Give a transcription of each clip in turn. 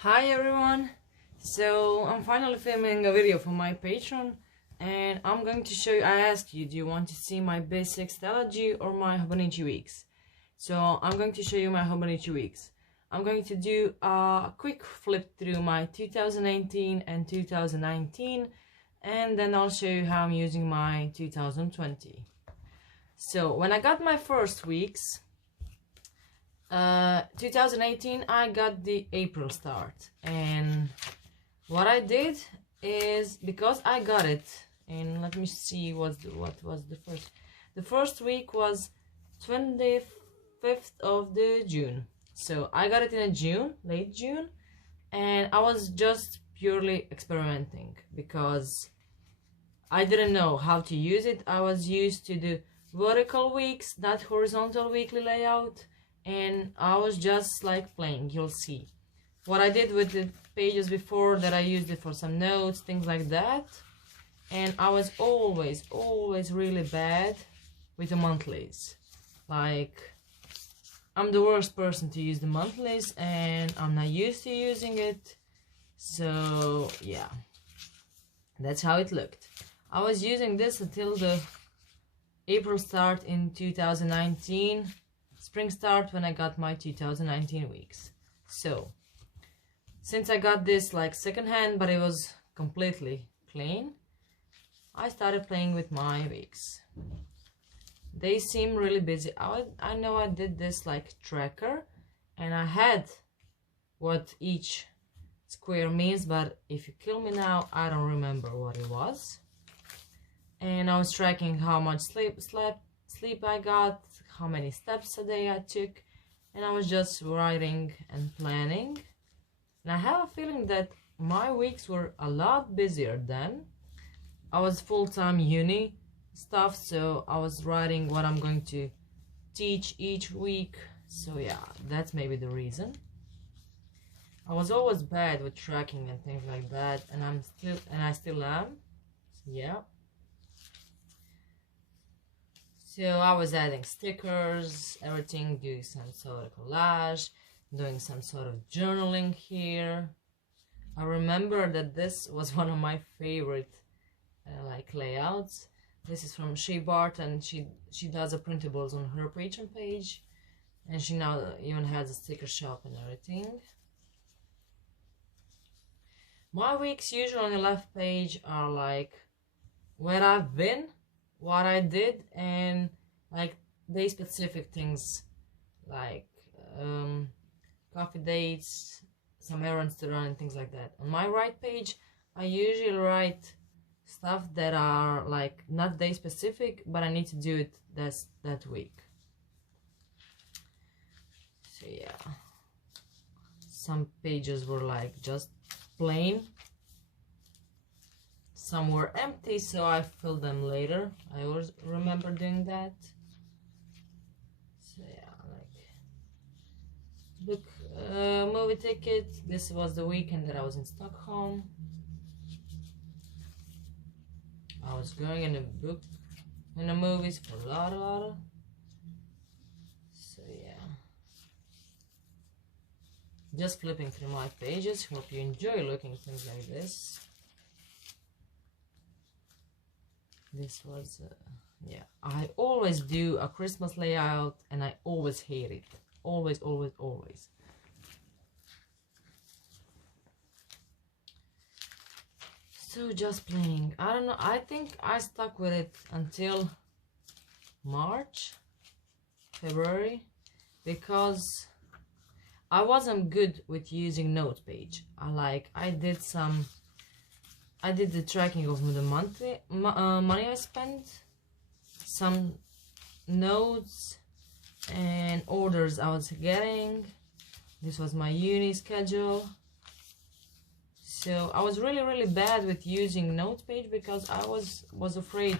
Hi everyone! So I'm finally filming a video for my Patreon and I'm going to show you, I asked you, do you want to see my basic strategy or my Hobonichi weeks? So I'm going to show you my Hobonichi weeks. I'm going to do a quick flip through my 2018 and 2019 and then I'll show you how I'm using my 2020. So when I got my first weeks, 2018 I got the April start, and what I did is, because I got it, and let me see what was the first week was 25th of the June. So I got it in June, late June, and I was just purely experimenting because I didn't know how to use it. I was used to the vertical weeks, not horizontal weekly layout, and I was just like playing. You'll see what I did with the pages before, that I used it for some notes, things like that. And I was always really bad with the monthlies. Like, I'm the worst person to use the monthlies and I'm not used to using it. So yeah, that's how it looked. I was using this until the April start in 2019, spring start when I got my 2019 weeks. So since I got this like secondhand, but it was completely clean, I started playing with my weeks. They seem really busy. I know I did this like tracker and I had what each square means, but if you kill me now, I don't remember what it was. And I was tracking how much sleep I got, how many steps a day I took, and I was just writing and planning. And I have a feeling that my weeks were a lot busier then. I was full-time uni stuff, so I was writing what I'm going to teach each week. So yeah, that's maybe the reason. I was always bad with tracking and things like that, and I still am. So yeah. So I was adding stickers, everything, doing some sort of collage, doing some sort of journaling here. I remember that this was one of my favorite like layouts. This is from Shea Bart, and she does the printables on her Patreon page, and she now even has a sticker shop and everything. My weeks usually on the left page are like where I've been, what I did, and like day specific things like coffee dates, some errands to run, and things like that. On my right page, I usually write stuff that are like not day specific, but I need to do it that week. So yeah, some pages were like just plain, some were empty, so I filled them later. I always remember doing that. So yeah, like book movie ticket. This was the weekend that I was in Stockholm. I was going in the movies for a lot of. So yeah, just flipping through my pages. Hope you enjoy looking at things like this. This was yeah, I always do a Christmas layout and I always hate it. Always. So just playing. I don't know, I think I stuck with it until March, February, because I wasn't good with using note page. I did the tracking of the monthly money I spent, some notes and orders I was getting. This was my uni schedule. So I was really bad with using note page because I was afraid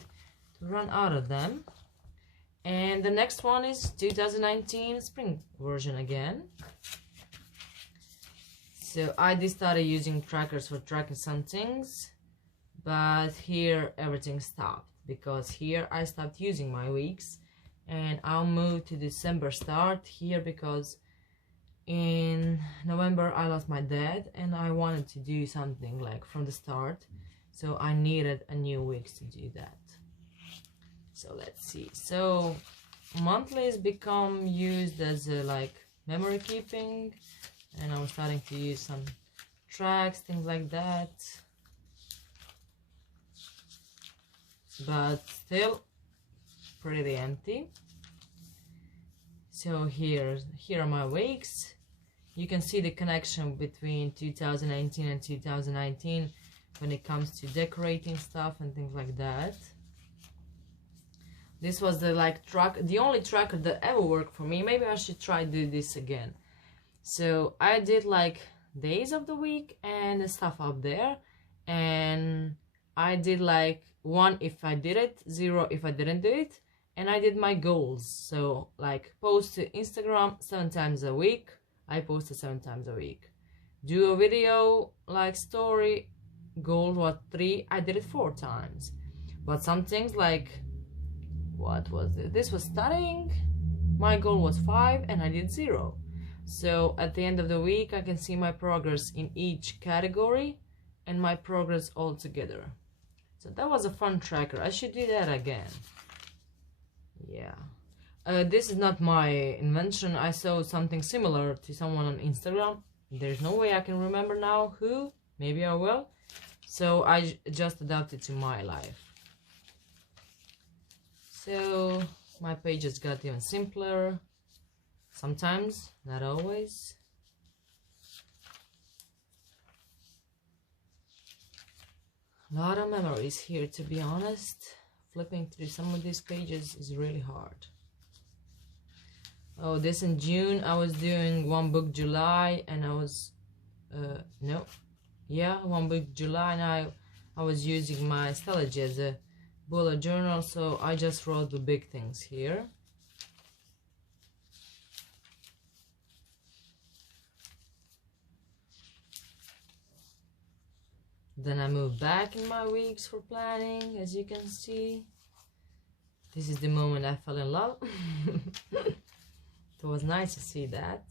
to run out of them. And the next one is 2019 spring version again. So I did start using trackers for tracking some things, but here everything stopped because here I stopped using my weeks, and I'll move to December start here because in November I lost my dad, and I wanted to do something like from the start, so I needed a new weeks to do that. So let's see. So monthlies become used as a, like, memory keeping, and I was starting to use some tracks, things like that, but still pretty empty. So here are my weeks. You can see the connection between 2019 and 2019 when it comes to decorating stuff and things like that. This was the the only tracker that ever worked for me. Maybe I should try do this again. So I did like days of the week and the stuff up there, and I did like 1 if I did it, 0 if I didn't do it, and I did my goals. So like post to Instagram 7 times a week. I posted 7 times a week. Do a video like story, goal was 3, I did it 4 times. But some things like, what was it? This was studying, my goal was 5 and I did 0. So at the end of the week I can see my progress in each category and my progress all together. So that was a fun tracker. I should do that again. Yeah. This is not my invention. I saw something similar to someone on Instagram. There's no way I can remember now who. Maybe I will. So I just adapted to my life. So my pages got even simpler. Sometimes, not always. A lot of memories here, to be honest. Flipping through some of these pages is really hard. Oh, this in June, I was doing one book July, and I was, one book July, and I was using my Stellage as a bullet journal, so I just wrote the big things here. Then I moved back in my weeks for planning, as you can see. This is the moment I fell in love. It was nice to see that.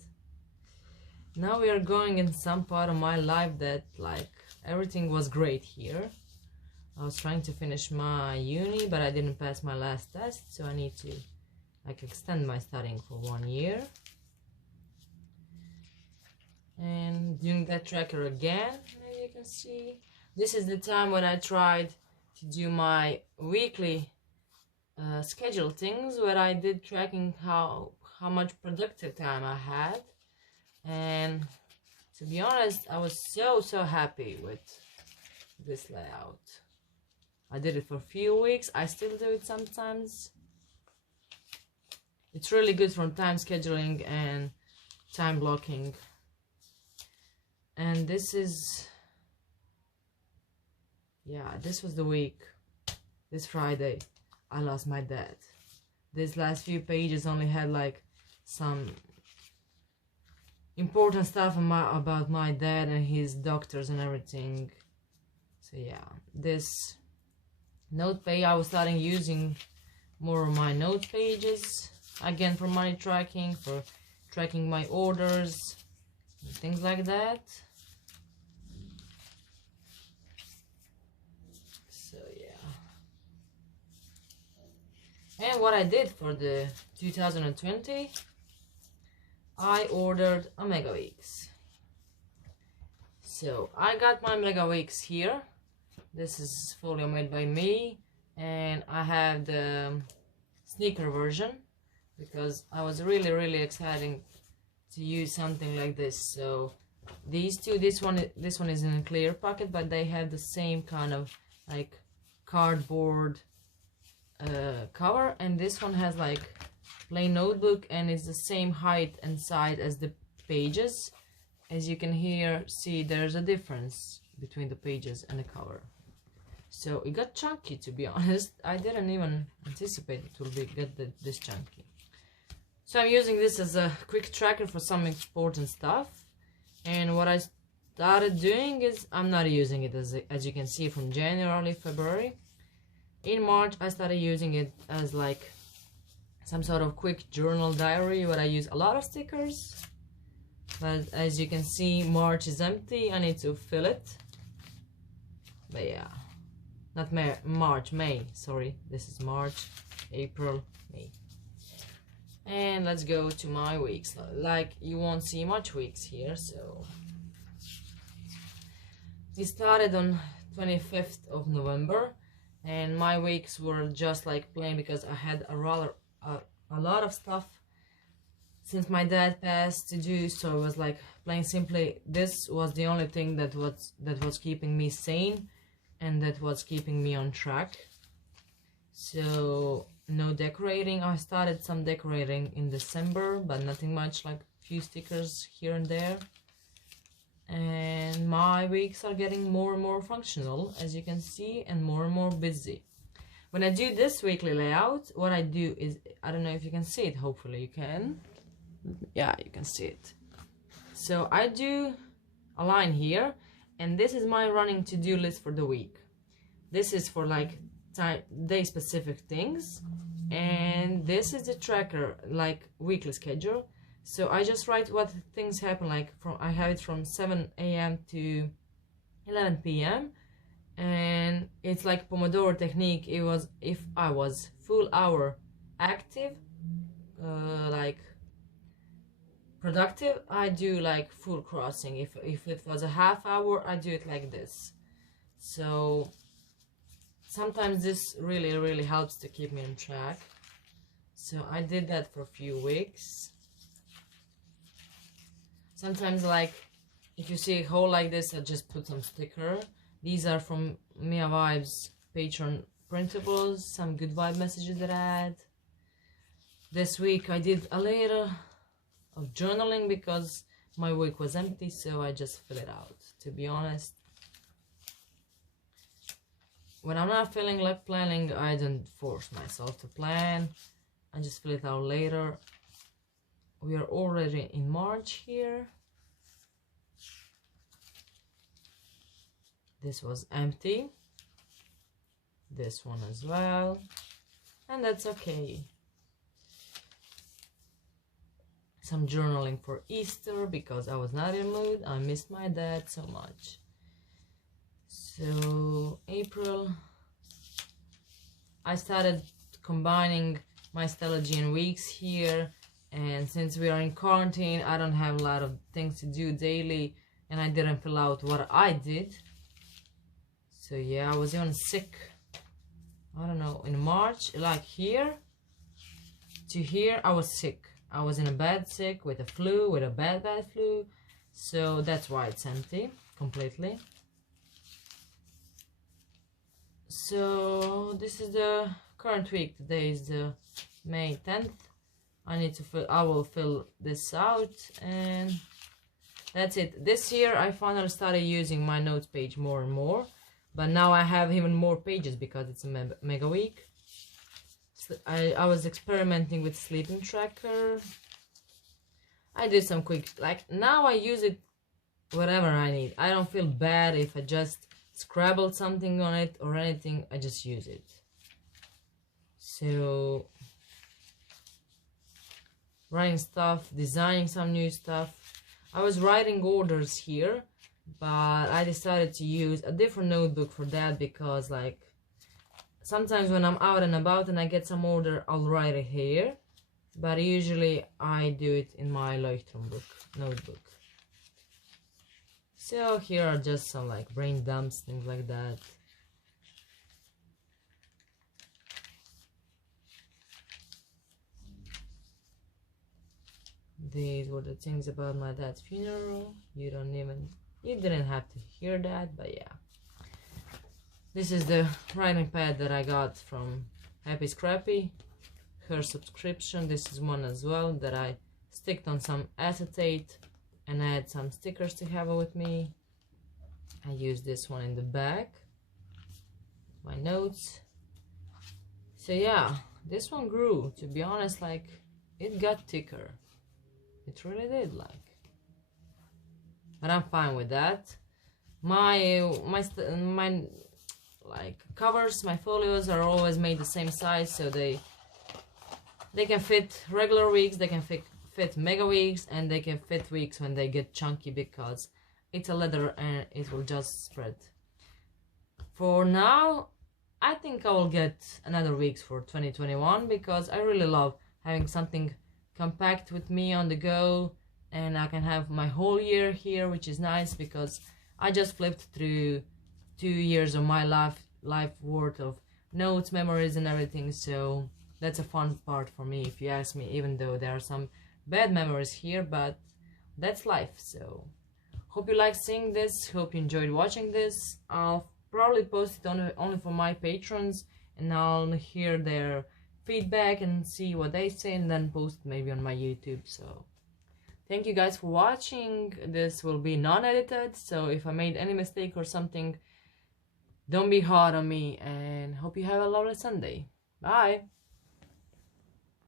Now we are going in some part of my life that, like, everything was great here. I was trying to finish my uni, but I didn't pass my last test, so I need to, like, extend my studying for 1 year. And doing that tracker again, as you can see. This is the time when I tried to do my weekly schedule things, where I did tracking how much productive time I had. And to be honest, I was so happy with this layout. I did it for a few weeks. I still do it sometimes. It's really good for time scheduling and time blocking. And this is, yeah, this was the week. This Friday, I lost my dad. These last few pages only had like some important stuff about my dad and his doctors and everything. So yeah, this note page, I was starting using more of my note pages, again for money tracking, for tracking my orders, and things like that. So yeah. And what I did for the 2020, I ordered a Mega Weeks. So I got my Mega Weeks here. This is folio made by me, and I have the sneaker version because I was really excited to use something like this. So these two, this one is in a clear pocket, but they have the same kind of like cardboard cover, and this one has like plain notebook, and it's the same height and size as the pages. As you can see there's a difference between the pages and the cover. So it got chunky, to be honest. I didn't even anticipate it will get this chunky. So I'm using this as a quick tracker for some important stuff. And what I started doing is, I'm not using it as you can see from January, February. In March I started using it as like some sort of quick journal diary where I use a lot of stickers. But as you can see, March is empty. I need to fill it. But yeah, not March, May, sorry. This is March, April, May. And let's go to my weeks. Like, you won't see much weeks here, so we started on 25th of November, and my weeks were just like plain because I had a lot of stuff since my dad passed to do, so it was like plain simply this was the only thing that was keeping me sane and that was keeping me on track. So no decorating. I started some decorating in December, but nothing much, like a few stickers here and there. And my weeks are getting more and more functional, as you can see, and more busy. When I do this weekly layout, what I do is, I don't know if you can see it, hopefully you can. Yeah, you can see it. So I do a line here, and this is my running to-do list for the week. This is for like day specific things, and this is the tracker, like weekly schedule. So I just write what things happen, like I have it from 7 a.m. to 11 p.m. and it's like Pomodoro technique. It was, if I was full hour active, like productive, I do like full crossing. If it was a half hour, I do it like this. So sometimes this really helps to keep me on track. So I did that for a few weeks. Sometimes, like, if you see a hole like this, I just put some sticker. These are from Mia Vibes Patreon printables, some good vibe messages that I had. This week I did a little of journaling because my week was empty, so I just fill it out, to be honest. When I'm not feeling like planning, I don't force myself to plan. I just fill it out later. We are already in March here. This was empty. This one as well. And that's okay. Some journaling for Easter because I was not in the mood. I missed my dad so much. So April, I started combining my Stellogian weeks here, and since we are in quarantine, I don't have a lot of things to do daily, and I didn't fill out what I did. So yeah, I was even sick, I don't know, in March, like here to here, I was sick. I was in a bad sick with a flu, with a bad flu, so that's why it's empty completely. So this is the current week. Today is the May 10th. I will fill this out, and that's it. This year I finally started using my notes page more and more, but now I have even more pages because it's a mega week. So I was experimenting with sleeping tracker. I did some quick, like, now I use it whatever I need. I don't feel bad if I just scrabbled something on it or anything. I just use it. So writing stuff, designing some new stuff. I was writing orders here, but I decided to use a different notebook for that because, like, sometimes when I'm out and about and I get some order, I'll write it here, but usually I do it in my Leuchtturm notebook. So here are just some like brain dumps, things like that. These were the things about my dad's funeral. You didn't have to hear that, but yeah. This is the writing pad that I got from Happy Scrappy, her subscription. This is one as well that I sticked on some acetate and I had some stickers to have with me. I used this one in the back, my notes. So yeah, this one grew, to be honest. Like, it got thicker. It really did, like. But I'm fine with that. My like covers, my folios are always made the same size, so they can fit regular weeks, they can fit fit mega weeks and they can fit weeks when they get chunky because it's a leather and it will just spread. For now, I think I will get another weeks for 2021 because I really love having something compact with me on the go, and I can have my whole year here, which is nice because I just flipped through 2 years of my life worth of notes, memories and everything, so that's a fun part for me if you ask me, even though there are some bad memories here, but that's life. So hope you like seeing this, hope you enjoyed watching this. I'll probably post it only for my patrons, and I'll hear their feedback and see what they say, and then post maybe on my YouTube. So thank you guys for watching. This will be non-edited, so if I made any mistake or something, don't be hard on me, and hope you have a lovely Sunday. Bye!